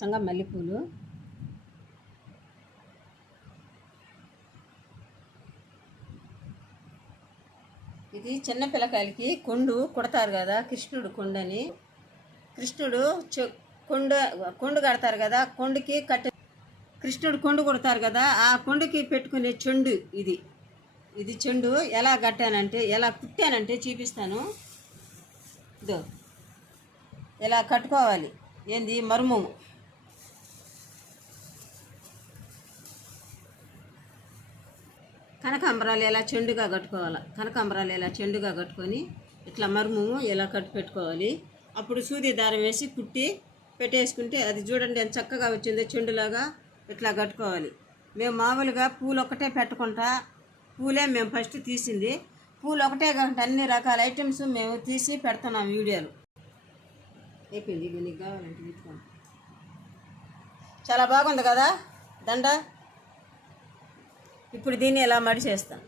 అచ్చంగా మల్లెపూలు. ఇది చిన్న పిల్లకాయలకి కొండు కుడతారు కదా, కృష్ణుడు కొండని. కృష్ణుడు కొండు కడతారు కదా, కొండుకి కృష్ణుడు కొండు కొడతారు కదా, ఆ కొండుకి పెట్టుకునే చెండు ఇది. ఇది చెండు ఎలా కట్టానంటే, ఎలా కుట్టానంటే చూపిస్తాను. ఇదో ఇలా కట్టుకోవాలి. ఏంది మర్మము. కనకాంబరాలు ఎలా చెండుగా కట్టుకోవాలి. కనకాంబరాలు ఎలా చెండుగా కట్టుకొని ఇట్లా మర్మము ఎలా కట్టు పెట్టుకోవాలి. అప్పుడు సూది దారం వేసి కుట్టి పెట్టేసుకుంటే అది చూడండి ఎంత చక్కగా వచ్చిందో చెండులాగా. ఇట్లా కట్టుకోవాలి. మేము మామూలుగా పూలు ఒకటే పెట్టుకుంటా. పూలే మేము ఫస్ట్ తీసింది. పూలు ఒకటే కాకుండా అన్ని రకాల ఐటమ్స్ మేము తీసి పెడుతున్నాం వీడియోలు. అయిపోయింది. ఇది నీకు కావాలంటే తీసుకోండి. చాలా బాగుంది కదా దండ. ఇప్పుడు దీన్ని ఎలా మడి చేస్తాను.